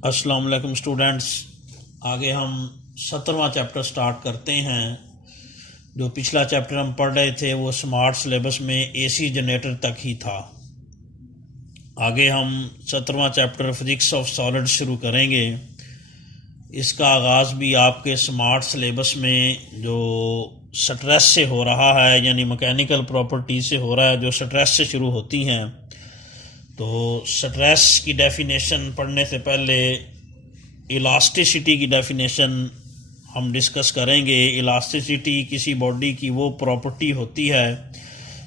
अस्सलाम वालेकुम स्टूडेंट्स। आगे हम 17वां चैप्टर स्टार्ट करते हैं। जो पिछला चैप्टर हम पढ़ रहे थे वो स्मार्ट सिलेबस में एसी जनरेटर तक ही था। आगे हम 17वां चैप्टर फिजिक्स ऑफ सॉलिड शुरू करेंगे। इसका आगाज़ भी आपके स्मार्ट सिलेबस में जो स्ट्रेस से हो रहा है, यानी मैकेनिकल प्रॉपर्टी से हो रहा है, जो स्ट्रेस से शुरू होती हैं। तो स्ट्रेस की डेफिनेशन पढ़ने से पहले इलास्टिसिटी की डेफिनेशन हम डिस्कस करेंगे। इलास्टिसिटी किसी बॉडी की वो प्रॉपर्टी होती है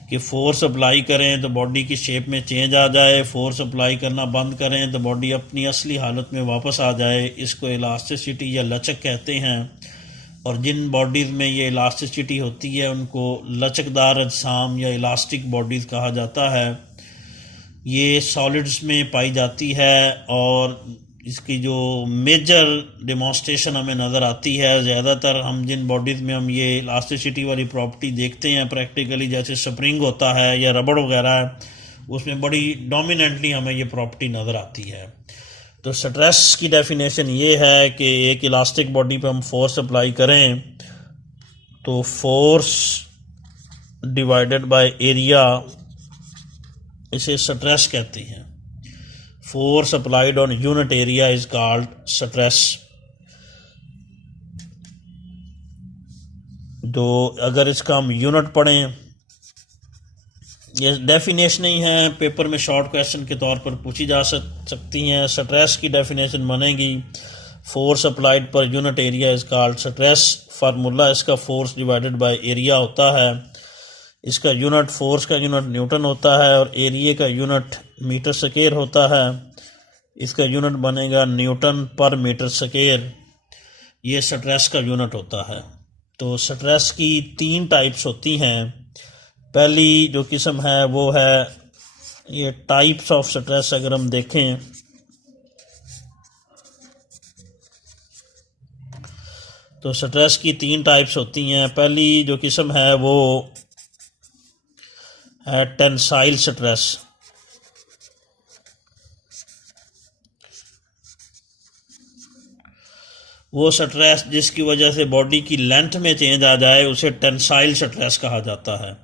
कि फोर्स अप्लाई करें तो बॉडी की शेप में चेंज आ जाए, फोर्स अप्लाई करना बंद करें तो बॉडी अपनी असली हालत में वापस आ जाए। इसको इलास्टिसिटी या लचक कहते हैं। और जिन बॉडीज़ में ये इलास्टिसिटी होती है उनको लचकदार अजसाम या इलास्टिक बॉडीज़ कहा जाता है। ये सॉलिड्स में पाई जाती है और इसकी जो मेजर डेमोन्स्ट्रेशन हमें नज़र आती है, ज़्यादातर हम जिन बॉडीज़ में हम ये इलास्टिसिटी वाली प्रॉपर्टी देखते हैं प्रैक्टिकली, जैसे स्प्रिंग होता है या रबड़ वगैरह है, उसमें बड़ी डोमिनेंटली हमें ये प्रॉपर्टी नज़र आती है। तो स्ट्रेस की डेफिनेशन ये है कि एक इलास्टिक बॉडी पे हम फोर्स अप्लाई करें तो फोर्स डिवाइडेड बाय एरिया, इसे स्ट्रेस कहते हैं। Force applied on unit area is called stress. तो अगर इसका हम यूनिट पढ़ें, ये डेफिनेशन ही है, पेपर में शॉर्ट क्वेश्चन के तौर पर पूछी जा सकती हैं। स्ट्रेस की डेफिनेशन बनेगी force applied per unit area is called stress. Formula इसका फोर्स डिवाइडेड बाय एरिया होता है। इसका यूनिट, फोर्स का यूनिट न्यूटन होता है और एरिया का यूनिट मीटर स्क्वायर होता है। इसका यूनिट बनेगा न्यूटन पर मीटर स्क्वायर। ये स्ट्रेस का यूनिट होता है। तो स्ट्रेस की 3 टाइप्स होती हैं। पहली जो किस्म है वो है ये टाइप्स ऑफ स्ट्रेस। अगर हम देखें तो स्ट्रेस की 3 टाइप्स होती हैं। पहली जो किस्म है वो है टेंसाइल स्ट्रेस। वो स्ट्रेस जिसकी वजह से बॉडी की लेंथ में चेंज आ जाए उसे टेंसाइल स्ट्रेस कहा जाता है।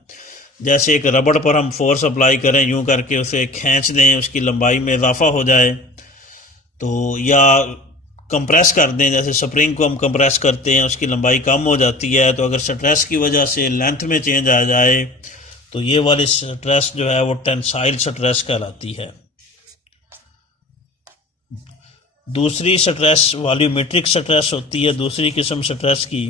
जैसे एक रबड़ पर हम फोर्स अप्लाई करें, यूं करके उसे खींच दें, उसकी लंबाई में इजाफा हो जाए, तो या कंप्रेस कर दें, जैसे स्प्रिंग को हम कंप्रेस करते हैं, उसकी लंबाई कम हो जाती है। तो अगर स्ट्रेस की वजह से लेंथ में चेंज आ जाए तो ये वाली स्ट्रेस जो है वो टेंसाइल स्ट्रेस कहलाती है। दूसरी स्ट्रेस वॉल्यूमेट्रिक स्ट्रेस होती है। दूसरी किस्म स्ट्रेस की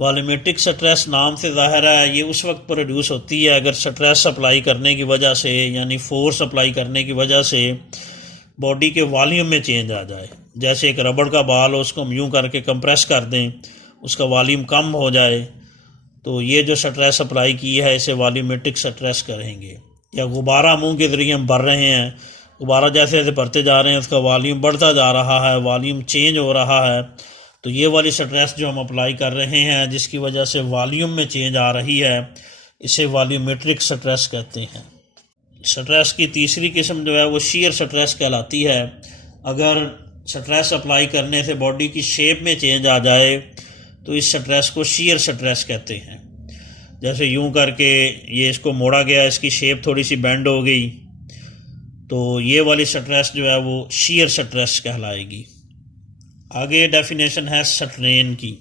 वॉल्यूमेट्रिक स्ट्रेस नाम से ज़ाहिर है ये उस वक्त प्रोड्यूस होती है अगर स्ट्रेस अप्लाई करने की वजह से, यानी फोर्स अप्लाई करने की वजह से बॉडी के वॉल्यूम में चेंज आ जाए। जैसे एक रबड़ का बाल हो, उसको हम यूं करके कंप्रेस कर दें, उसका वॉल्यूम कम हो जाए, तो ये जो स्ट्रेस अप्लाई की है इसे वॉल्यूमेट्रिक स्ट्रेस करेंगे। या गुब्बारा मुंह के ज़रिए हम भर रहे हैं, गुब्बारा जैसे जैसे भरते जा रहे हैं उसका वॉल्यूम बढ़ता जा रहा है, वॉल्यूम चेंज हो रहा है, तो ये वाली स्ट्रेस जो हम अप्लाई कर रहे हैं जिसकी वजह से वॉल्यूम में चेंज आ रही है, इसे वॉल्यूमेट्रिक स्ट्रेस कहते हैं। स्ट्रेस की तीसरी किस्म जो है वो शीयर स्ट्रेस कहलाती है। अगर स्ट्रेस अप्लाई करने से बॉडी की शेप में चेंज आ जाए तो इस स्ट्रेस को शीयर स्ट्रेस कहते हैं। जैसे यूं करके ये इसको मोड़ा गया, इसकी शेप थोड़ी सी बेंड हो गई, तो ये वाली स्ट्रेस जो है वो शीयर स्ट्रेस कहलाएगी। आगे डेफिनेशन है स्ट्रेन की।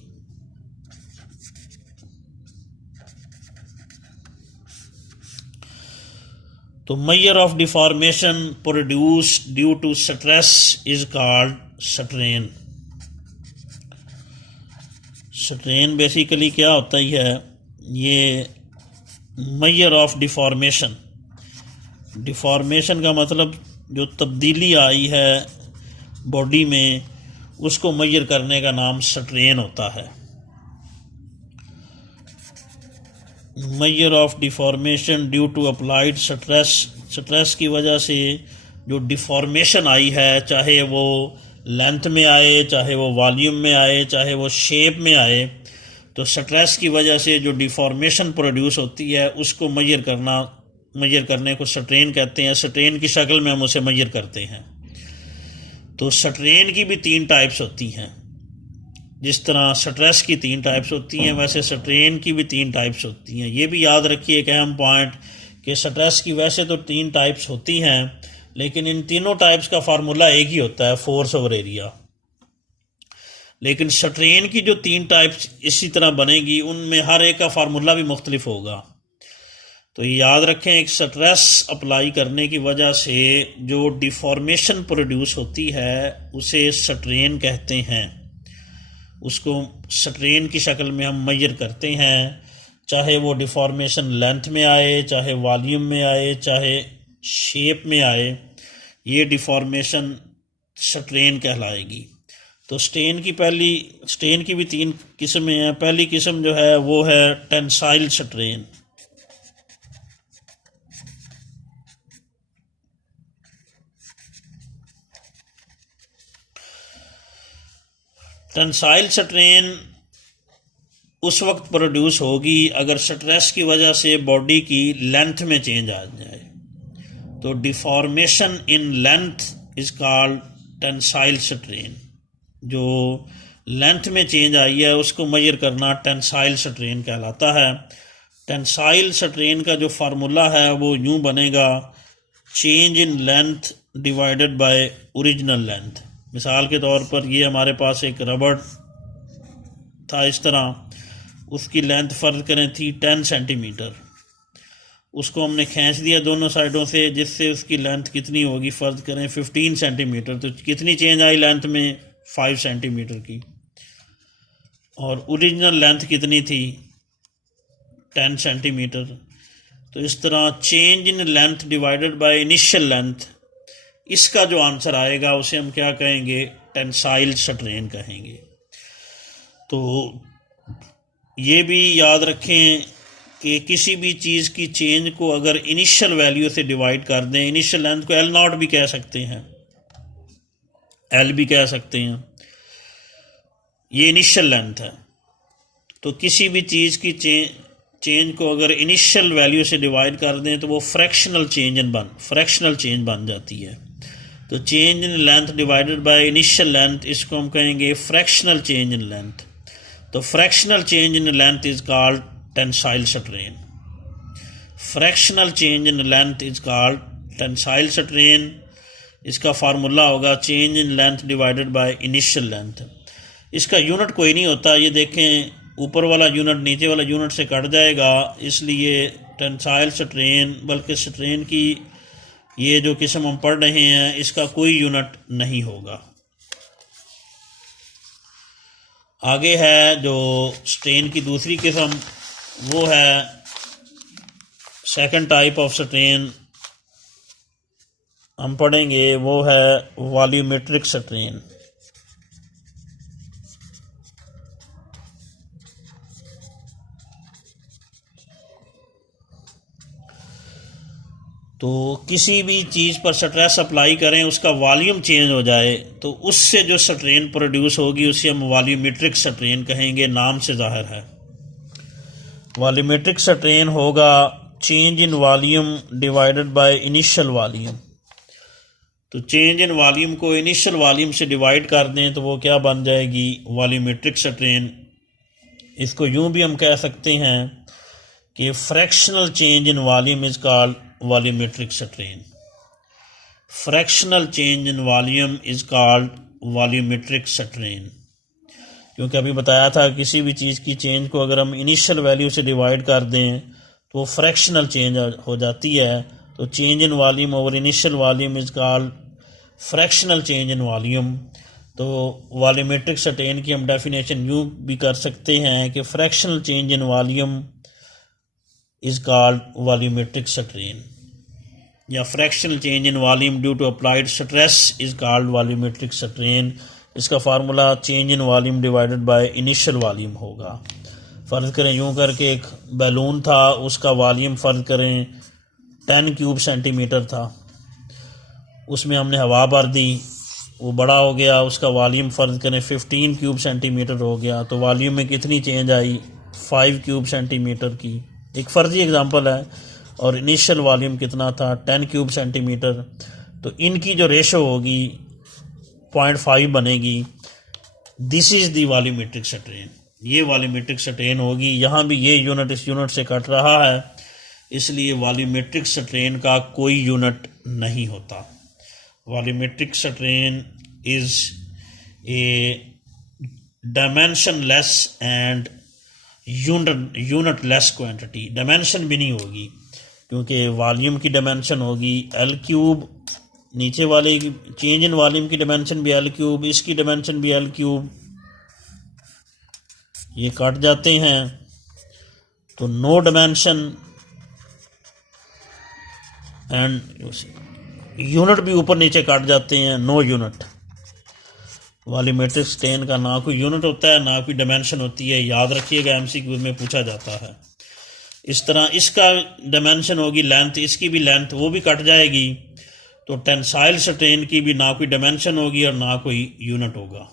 तो measure of deformation produced due to stress is called strain. Strain basically क्या होता ही है, ये मेजर ऑफ डिफॉर्मेशन। डिफॉर्मेशन का मतलब जो तब्दीली आई है बॉडी में उसको मेजर करने का नाम स्ट्रेन होता है। Measure of deformation due to applied stress. Stress की वजह से जो डिफॉर्मेशन आई है, चाहे वो लेंथ में आए, चाहे वो वॉल्यूम में आए, चाहे वो शेप में आए, तो स्ट्रेस की वजह से जो डिफॉर्मेशन प्रोड्यूस होती है उसको मेजर करना मेजर करने को स्ट्रेन कहते हैं। स्ट्रेन की शक्ल में हम उसे मेजर करते हैं। तो स्ट्रेन की भी 3 टाइप्स होती हैं। जिस तरह स्ट्रेस की 3 टाइप्स होती हैं, वैसे स्ट्रेन की भी 3 टाइप्स होती हैं। ये भी याद रखिए एक अहम पॉइंट कि स्ट्रेस की वैसे तो 3 टाइप्स होती हैं, लेकिन इन तीनों टाइप्स का फार्मूला एक ही होता है, फोर्स ओवर एरिया। लेकिन स्ट्रेन की जो 3 टाइप्स इसी तरह बनेगी, उनमें हर एक का फार्मूला भी मुख्तलिफ होगा। तो ये याद रखें, एक स्ट्रेस अप्लाई करने की वजह से जो डिफॉर्मेशन प्रोड्यूस होती है उसे स्ट्रेन कहते हैं। उसको स्ट्रेन की शक्ल में हम मेजर करते हैं, चाहे वो डिफॉर्मेशन लेंथ में आए, चाहे वॉल्यूम में आए, चाहे शेप में आए, ये डिफॉर्मेशन स्ट्रेन कहलाएगी। तो स्ट्रेन की भी 3 किस्में हैं। पहली किस्म जो है वो है टेंसाइल स्ट्रेन। टेंसाइल स्ट्रेन उस वक्त प्रोड्यूस होगी अगर स्ट्रेस की वजह से बॉडी की लेंथ में चेंज आ जाए। तो deformation in length is called tensile strain. जो लेंथ में चेंज आई है उसको मेजर करना टेंसाइल स्ट्रेन कहलाता है। टेंसाइल स्ट्रेन का जो फार्मूला है वो यूं बनेगा, change in length divided by original length. मिसाल के तौर पर ये हमारे पास एक रबड़ था इस तरह, उसकी लेंथ फ़र्ज करें थी 10 सेंटीमीटर। उसको हमने खींच दिया दोनों साइडों से, जिससे उसकी लेंथ कितनी होगी, फ़र्ज करें 15 सेंटीमीटर। तो कितनी चेंज आई लेंथ में? 5 सेंटीमीटर की। और ओरिजिनल लेंथ कितनी थी? 10 सेंटीमीटर। तो इस तरह change in length divided by initial length, इसका जो आंसर आएगा उसे हम क्या कहेंगे? टेंसाइल स्ट्रेन कहेंगे। तो ये भी याद रखें कि किसी भी चीज़ की चेंज को अगर इनिशियल वैल्यू से डिवाइड कर दें, इनिशियल लेंथ को L0 भी कह सकते हैं, L भी कह सकते हैं, ये इनिशियल लेंथ है। तो किसी भी चीज़ की चेंज को अगर इनिशियल वैल्यू से डिवाइड कर दें तो वो फ्रैक्शनल चेंज बन जाती है। तो change in length divided by initial length, इसको हम कहेंगे फ्रैक्शनल चेंज इन लेंथ। तो fractional change in length is called tensile strain. Fractional change in length is called tensile strain. इसका फार्मूला होगा change in length divided by initial length. इसका unit कोई नहीं होता, ये देखें ऊपर वाला यूनिट नीचे वाला यूनिट से कट जाएगा, इसलिए टेंसाइल स्ट्रेन, बल्कि स्ट्रेन की ये जो किस्म हम पढ़ रहे हैं इसका कोई यूनिट नहीं होगा। आगे है जो स्ट्रेन की दूसरी किस्म, वो है सेकंड टाइप ऑफ स्ट्रेन हम पढ़ेंगे, वो है वॉल्यूमेट्रिक स्ट्रेन। तो किसी भी चीज़ पर स्ट्रेस अप्लाई करें, उसका वॉल्यूम चेंज हो जाए तो उससे जो स्ट्रेन प्रोड्यूस होगी उसे हम वॉल्यूमेट्रिक स्ट्रेन कहेंगे, नाम से जाहिर है। वॉल्यूमेट्रिक स्ट्रेन होगा change in volume divided by initial volume. तो चेंज इन वॉल्यूम को इनिशियल वॉल्यूम से डिवाइड कर दें तो वो क्या बन जाएगी? Volumetric strain. इसको यूं भी हम कह सकते हैं कि fractional change in volume is called volumetric strain. Fractional change in volume is called volumetric strain. क्योंकि अभी बताया था किसी भी चीज़ की चेंज को अगर हम इनिशियल वैल्यू से डिवाइड कर दें तो वो फ्रैक्शनल चेंज हो जाती है। तो change in volume over initial volume is called fractional change in volume. तो वॉल्यूमेट्रिक स्ट्रेन की हम डेफिनेशन यूँ भी कर सकते हैं कि fractional change in volume is called volumetric strain, या fractional change in volume due to applied stress is called volumetric strain. इसका formula change in volume divided by initial volume होगा। फ़र्ज़ करें यूँ करके एक बैलून था, उसका वॉल्यूम फ़र्ज़ करें 10 क्यूब सेंटीमीटर था, उसमें हमने हवा भर दी, वो बड़ा हो गया, उसका वॉल्यूम फ़र्ज़ करें 15 क्यूब सेंटीमीटर हो गया। तो वॉल्यूम में कितनी चेंज आई? 5 क्यूब सेंटीमीटर की। एक फ़र्जी एग्जांपल है। और इनिशियल वॉल्यूम कितना था 10 क्यूब सेंटीमीटर, तो इनकी जो रेशो होगी 0.5 बनेगी। This is the volumetric strain, ये वॉल्यूमेट्रिक स्ट्रेन होगी। यहाँ भी ये यूनिट इस यूनिट से कट रहा है, इसलिए वॉल्यूमेट्रिक स्ट्रेन का कोई यूनिट नहीं होता। Volumetric strain is a dimensionless and unitless quantity. Dimension भी नहीं होगी क्योंकि वॉल्यूम की डायमेंशन होगी एल क्यूब, नीचे वाले चेंज इन वॉल्यूम की डायमेंशन भी एल क्यूब, इसकी डायमेंशन भी एल क्यूब, ये काट जाते हैं तो नो डायमेंशन एंड यूनिट भी ऊपर नीचे काट जाते हैं, नो यूनिट। वॉल्यूमेट्रिक स्ट्रेन का ना कोई यूनिट होता है ना कोई डायमेंशन होती है, याद रखिएगा, एमसीक्यू में पूछा जाता है। इस तरह इसका डायमेंशन होगी लेंथ, इसकी भी लेंथ, वो भी कट जाएगी। तो टेंसाइल स्ट्रेन की भी ना कोई डायमेंशन होगी और ना कोई यूनिट होगा।